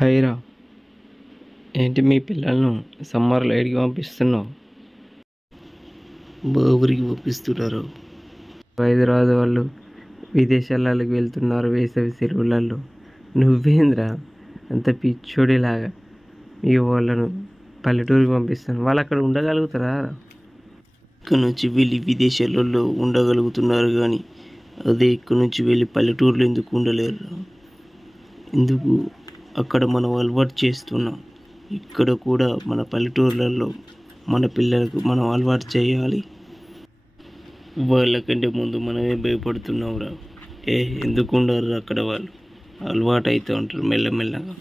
హైరా, ఏంటి మీ పిల్లలను సమ్మర్లో ఏడికి పంపిస్తున్నావు? ఊరికి పంపిస్తున్నారు. హైదరాబాద్ వాళ్ళు విదేశాలకు వెళ్తున్నారు వేసవి సెలవులలో. నువ్వేంద్రా అంత పిచ్చోడిలాగా మీ వాళ్ళను పల్లెటూరికి పంపిస్తాను? వాళ్ళు అక్కడ ఉండగలుగుతారా? ఇక్కడ నుంచి వెళ్ళి విదేశాలలో ఉండగలుగుతున్నారు, కానీ అదే ఇక్కడ నుంచి వెళ్ళి పల్లెటూరులో ఎందుకు ఉండలేరు? ఎందుకు అక్కడ మనం అలవాటు చేస్తున్నాం, ఇక్కడ కూడా మన పల్లెటూర్లలో మన పిల్లలకు మనం అలవాటు చేయాలి. వాళ్ళకంటే ముందు మనమే భయపడుతున్నాంరా. ఎందుకు ఉండరు అక్కడ? వాళ్ళు అలవాటు అవుతూ ఉంటారు మెల్లమెల్లగా.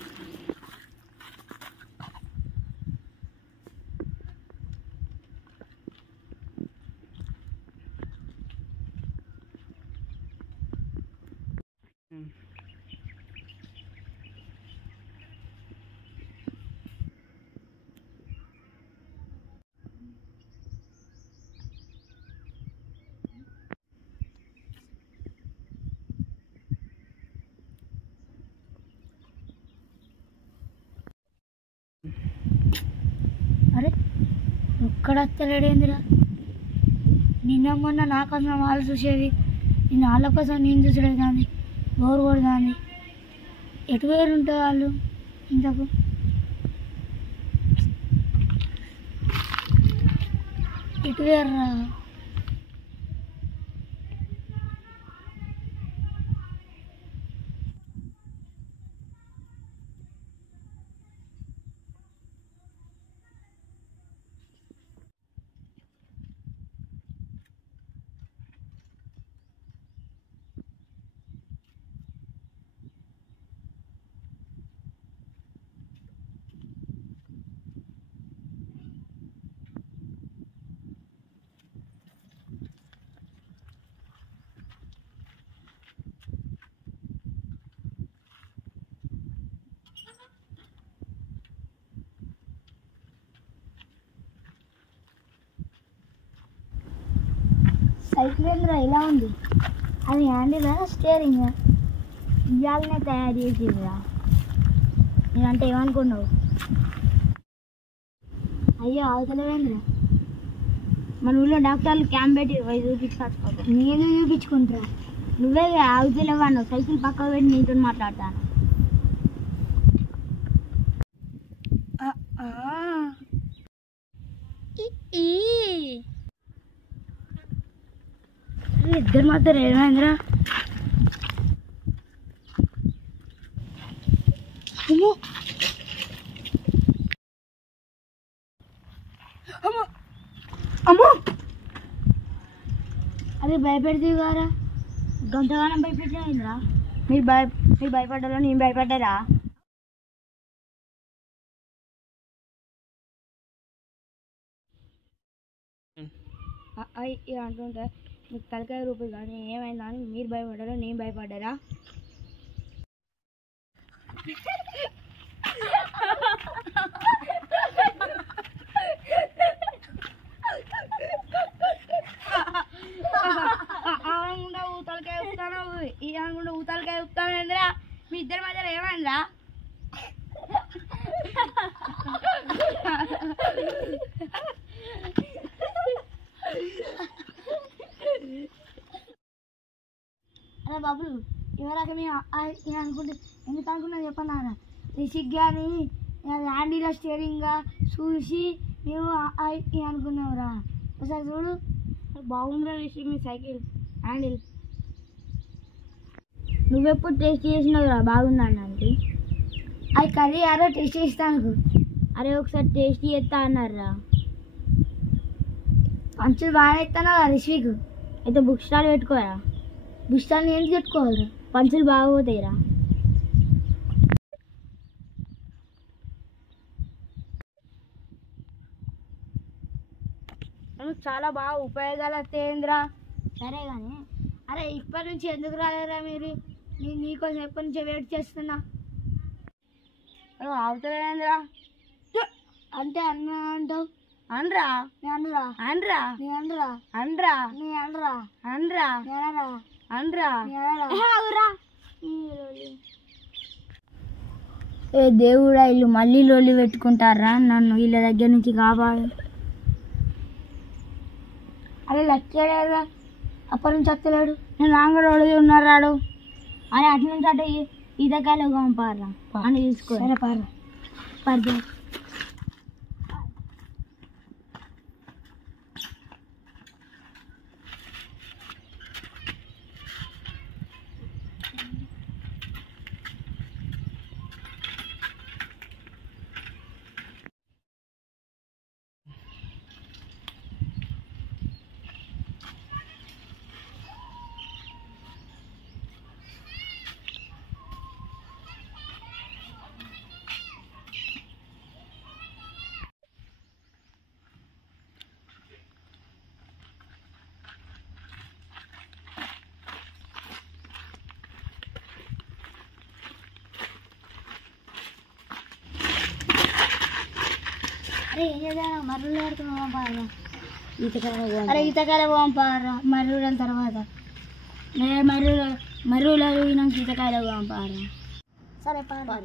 అరే ఒక్కడత్తలేడేందిరా? నిన్న మొన్న నా కోసం వాళ్ళు చూసేది, నిన్న వాళ్ళ కోసం నేను చూసేది. కానీ బోరు కొడుతుంది. ఎటు వేరు ఉంటారు వాళ్ళు? ఇంతకు ఎటు వేరురా? సైకిల్ ఏంద్రా ఇలా ఉంది? అది హ్యాండిలా స్టీరింగ్? ఇవాళనే తయారు చేసిందిరా. నేనంటే ఏమనుకున్నావు? అయ్యో అవతలేవేంద్రా? మన ఊళ్ళో డాక్టర్లు క్యాంప్ పెట్టి పోయి చూపించుకోవచ్చు. నేను చూపించుకుంటారా? నువ్వే అవతలేవాను. సైకిల్ పక్కకు పెట్టి నీతో మాట్లాడతాను. ఇద్దరు మాత్రం ఏమైందిరా? అమ్మో అమ్మో అమ్మో! అది భయపెడితే గారా? గంటగానం భయపెట్టిందిరా. మీరు భయపడ్డారా? నేను భయపడ్డారా? అంటుంటే మీకు తలకాయ రూపాయి కానీ ఏమైందా అని మీరు భయపడ్డారా? నేను భయపడ్డారా? అనుకుంటా ఊతలకాయ ఉప్తాను, ఈ అనుకుంటా ఊతలకాయ ఉప్తాను. ఏంద్రా మీ ఇద్దరి మధ్యలో ఏమైందిరా? అరే బాబులు, ఎవరాక మేము అనుకుంటే ఎందుకు అనుకున్నా చెప్పన్నా? రిషిక్ కానీ హ్యాండిల్ స్టీరింగ్గా చూసి మేము అనుకున్నావురా. ఒకసారి చూడు, బాగుందిరా రిషిక్ మీ సైకిల్ హ్యాండిల్. నువ్వెప్పుడు టేస్ట్ చేసినావురా? బాగుందండి అంటే అది కర్రీ యారో టేస్ట్ చేస్తాను. అరే ఒకసారి టేస్ట్ చేస్తా అన్నారా? పంచులు బాగా ఎత్తాను రిషిక్. అయితే బుక్ స్టాల్ పెట్టుకోరా. బుక్ స్టాల్ని ఎందుకు పెట్టుకోవాలిరా? పంచులు బాగా పోతాయిరా. చాలా బాగా ఉపయోగాలు వస్తాయిందిరా. సరే కానీ అరే ఇప్పటి నుంచి ఎందుకు రాలేరా మీరు? నేను నీకోసం ఎప్పటి నుంచో వెయిట్ చేస్తున్నా. అవుతుందిరా అంటే అన్న అంటావు? అనరా నీ అనరా అనరా నీ అనరా అనరా నీ అనరా అనరా అనరా అనరా ఏ దేవుడా వీళ్ళు మళ్ళీ లొల్లి పెట్టుకుంటారా నన్ను వీళ్ళ దగ్గర నుంచి కాపాడు. అరే లచ్చాడా అప్పటి నుంచి వస్తలేడు. నేను రాంగడు ఉన్నారు రాడు అని అటు నుంచి అటు ఈతకాయలు పంపారా అని తీసుకో. సరే పారా పర్దే. అరే ఏం చేద్దాం మర్రులు ఆడుతున్నాం పంపారా అరే ఈతకాయలు పంపారా మర్రుల తర్వాత మర్రులు అడిగినాక ఈతకాయలు పంపారా. సరే పారా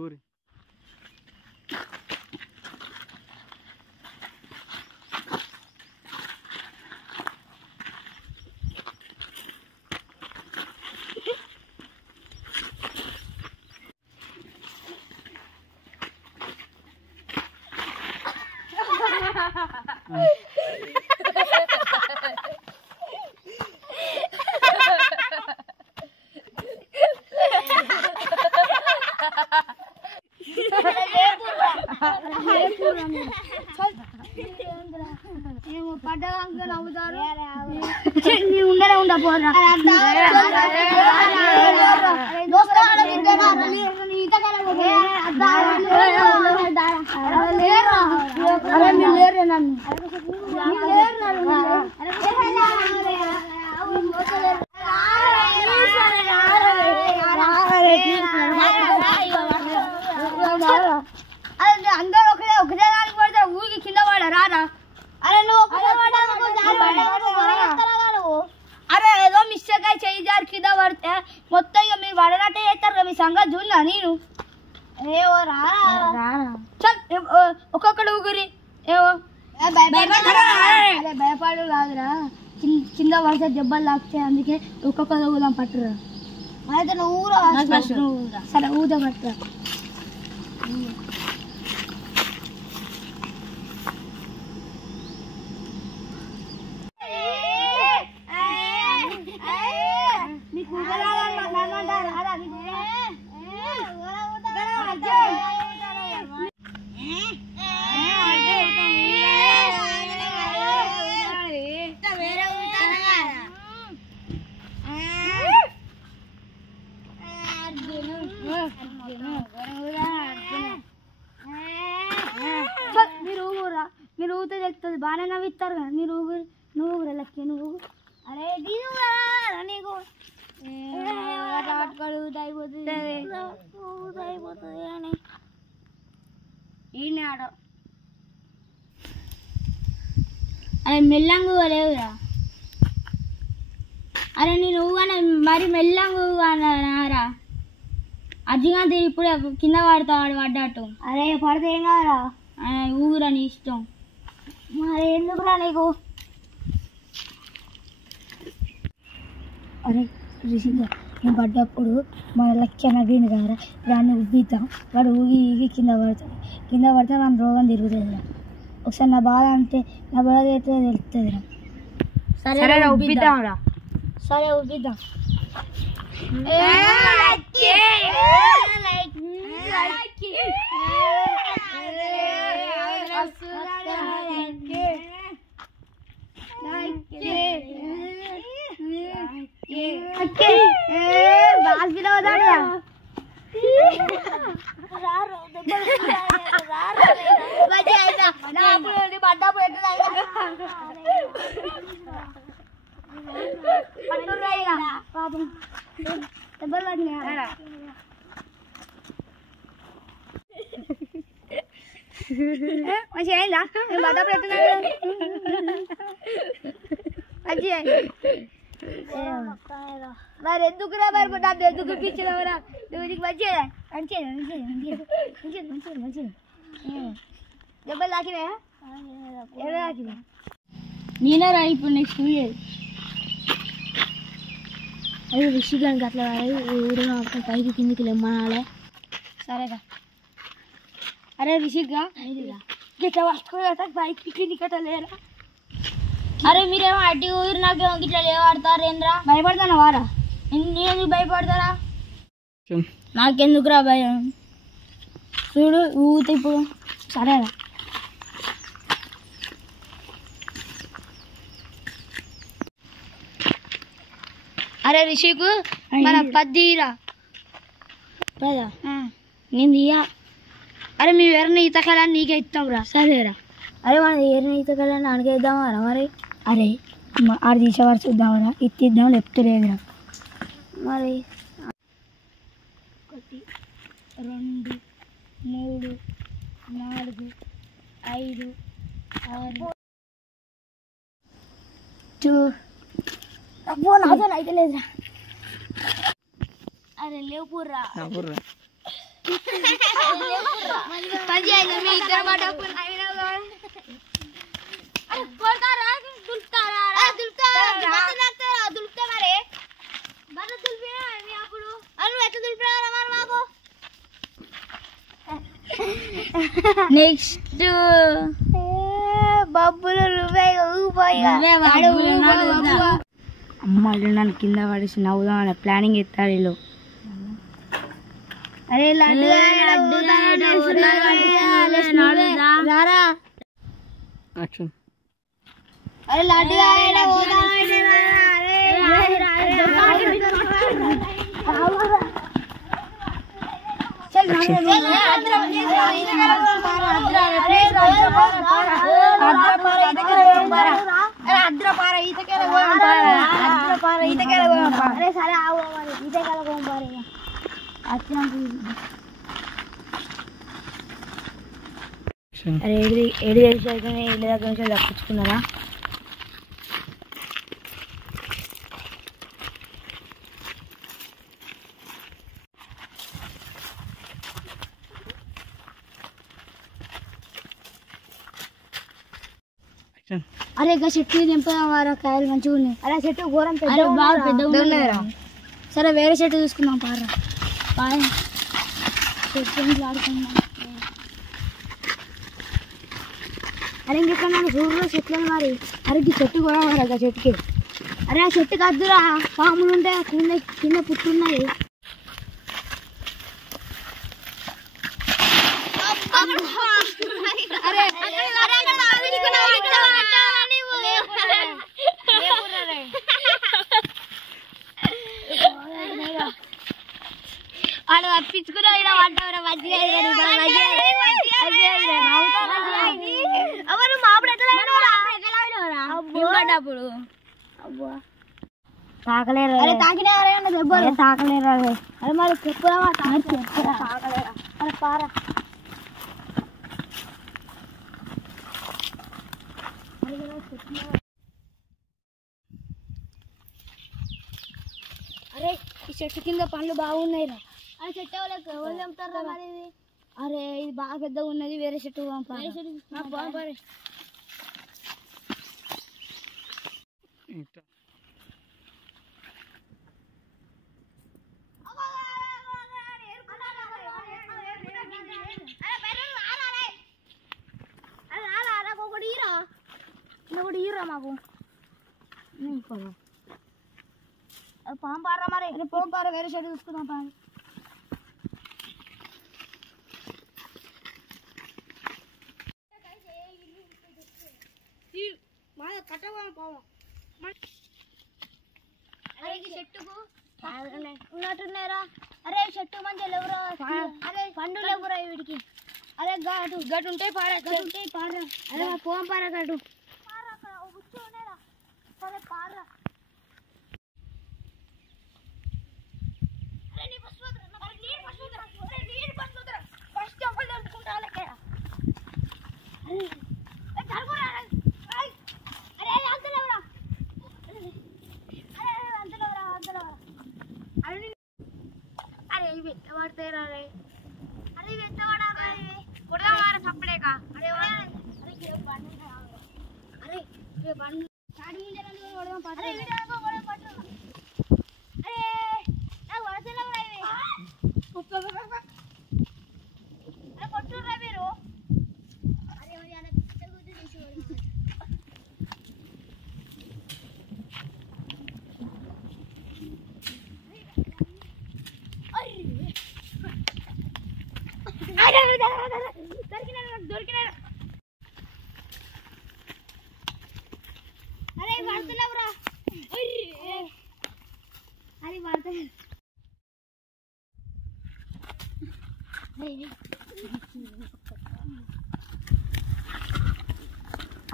ఊరి ఉండపోరా అందరూ ఒకటే దానికి పడితే ఊరికి కింద పడా రారా. అరే అరే ఏదో మిస్టేక్ అయి చెయ్యి జారి కింద పడితే మొత్తం ఇక మీరు పడనట్టే చేస్తారు కదా. మీ సంగతి చూన్నా నేను ఏవో రారా ఒక్కొక్కడు ఊగురి ఏవో భయపడు కాదురా. కింద పడితే దెబ్బలు తాకుతాయి అందుకే ఒక్కొక్క ఊదాం పట్టురా. అయితే నువ్వు ఊరా. సరే ఊదా పట్టురా. మీరు ఊతే చెప్తుంది బాగానే నవ్విస్తారు కదా. మీరు నువ్వు లక్కి నువ్వు అరే నీకు అయిపోతుంది అని ఈయన ఆడ అరే మెల్లంగా లేవురా. అరే నేను ఊగానే మరి మెల్లంగా ఊగానారా. అర్జున్ ఇప్పుడే కింద పడతావు వాడు పడ్డట్టు. అరే పడితే ఏం కాదురా ఊగురా నీ ఇష్టం. మరి ఎందుకురా నీకు. అరే రిషిగా నేను పడ్డప్పుడు మన లక్ష్య నవ్వింది కదరా వాడిని ఉబ్బిద్దాం. వాడు ఊగి కింద పడతాడు. కింద పడితే మన రోగం తిరుగుతుందిరా. ఒకసారి నా బాధ అంటే నా బాధ అయితే తెలుస్తుందిరా. సరే ఉబ్బిద్దాం రా. సరే ఉబ్బిద్దాం. మంచిగా అయిందా నేను పడ్డప్పుడు మంచిగా మరి ఎందుకురా మరి నాకు ఎందుకు ఇప్పించినవరా నువ్వు నీకు మంచిగా మంచిగా మంచిగా మంచిగా మంచిగా మంచిగా దెబ్బలు తాకినాయా ఎవరు తాకినా నేనే రా ఇప్పుడు నెక్స్ట్ అది రిషిగానికి అట్లా ఊరిన పైకి కిందికి లెమ్మనాలే సరేగా అరే రిషిగా గిట్లా పట్టుకోలేక బైక్ కిందికి అట్లా లేరా అరే మీరేమో అట్టి ఊరు నాకేమో ఇట్లా లేవాడతారు ఏంద్రా భయపడతాను వారా నేను భయపడతారా నాకెందుకురా భయం చూడు ఊత ఇప్పుడు సరేరా అరే రిషికు మన పద్దీరా పదా నేను తీయా అరే మేము ఎవరిని ఈత కళని నీకే ఇస్తాం రా సరేరా అరే మన ఏరిన ఈత కళ్ళని నాన్నకే ఇద్దామా మరి అరే ఆడు తీసేవారు చూద్దామరా ఇద్దాం లేకపోతే లేదురా మరి 1 2 3 4 5 6 2 అబ్బో నాతో అయితే లేదురా అరే లేవురా నెక్స్ట్ బబ్బులు అమ్మ నన్ను కింద పడేసి నవ్వుదాం అనే ప్లానింగ్ ఎత్తారు వీళ్ళు అరే రారా అరే లడ్డు అరే ఏడు తెలిసి ఇళ్ళ దగ్గర నుంచి తప్పించుకున్నారా అరే ఇంకా చెట్టు దింపదాం కాయలు మంచిగా ఉన్నాయి అరే చెట్టు ఘోరం పెద్దగా సరే వేరే చెట్టు చూసుకుందాం పారా చెట్టు ఆడుకుందాం అరే ఇంకెక్కడ చూడరా చెట్లు మరి అరే ఈ చెట్టు కూడా ఆ చెట్టుకి అరే ఆ చెట్టుకి అద్దురా పాములు ఉంటాయి కింద పుట్టున్నాయి వాళ్ళు తప్పించుకున్నా ఇలా పడ్డారు మంచిగా తాకలేరు అరే తాకినారా దెబ్బలు తాకలేరు అరే మరి చెప్పురా తాకలేరా అరే పారా అరే ఈ చెట్టు కింద పండ్లు బాగున్నాయి రా ఆ చెట్టు ఎవరు చంపుతారా మరి ఇది అరే ఇది బాగా పెద్దగా ఉన్నది వేరే చెట్టు పంపాలి ఒకటి ఈరా మాకు పాంపారా మరి పంపారా వేరే చెట్టు చూసుకుందాం పా అరే ఈ చెట్టుకు ఉన్నట్టున్నారా అరే చెట్టు మంచిగా లేవురా అరే పండు లేవురా వీడికి అరే గటు ఉంటాయి పారా గటు ఉంటాయి పారా అరే పోం పారా గడు పారా ఫస్ట్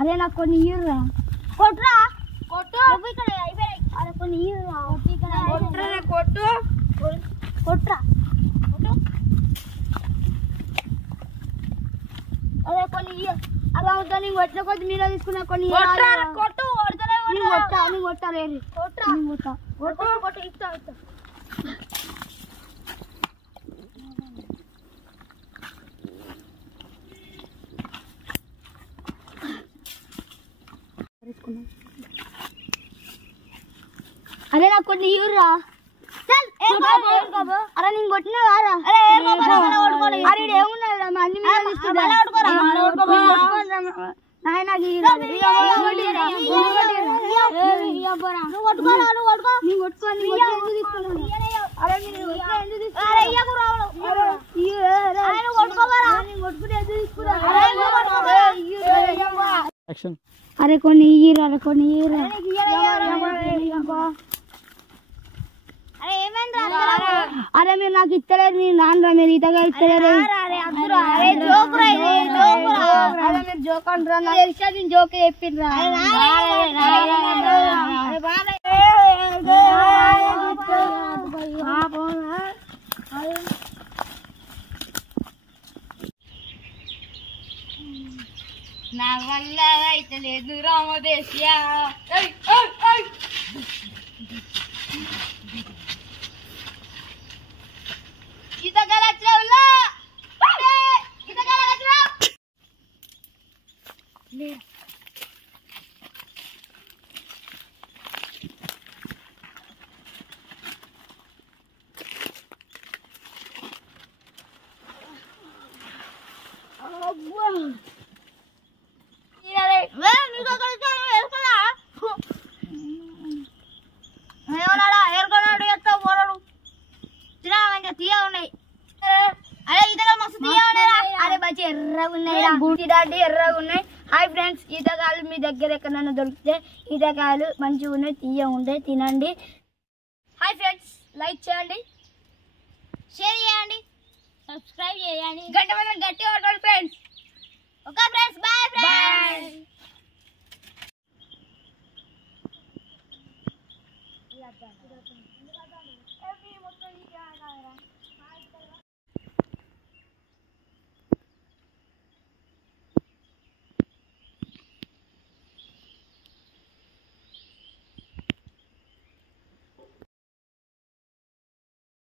అరే నాకు కొన్ని ఇయ్యరా కొట్టురా కొట్టు ఇక్కడ అయిపోయాయి అరే కొన్ని ఇయ్యరా కొట్టు కొట్టురా అరే కొన్ని ఇయ్య అలా ఉంటా నీకు కొట్టిన కొద్ది మీరే తీసుకున్నా కొన్ని కొట్టు కొట్టాలి కొట్టు ఇస్తా అరే నాకు కొన్ని ఇవ్వరా అరే నేను కొట్టినా కారా అరే ఏమున్నారా అన్ని అరే కొన్ని ఇయ్యరా కొన్ని ఇయ్యరా అరే మీరు నాకు ఇస్తలేదు నేను నాన్న మీరు ఇతగా ఇస్తలేరు జోక్ అంటారా జోక్ చెప్పిండ్రా నా వల్ల అయితే లేదు రామదేశియా ఎర్రగా ఉన్నాయి. హాయ్ ఫ్రెండ్స్, ఈతకాయలు మీ దగ్గర ఎక్కడైనా దొరికితే ఈతకాయలు మంచిగా ఉన్నాయి, తీయ ఉంటాయి, తినండి. హాయ్ ఫ్రెండ్స్, లైక్ చేయండి, షేర్ చేయండి, సబ్స్క్రైబ్ చేయండి, గంట మీద గట్టి కొట్టాలి friends. Okay friends, bye friends.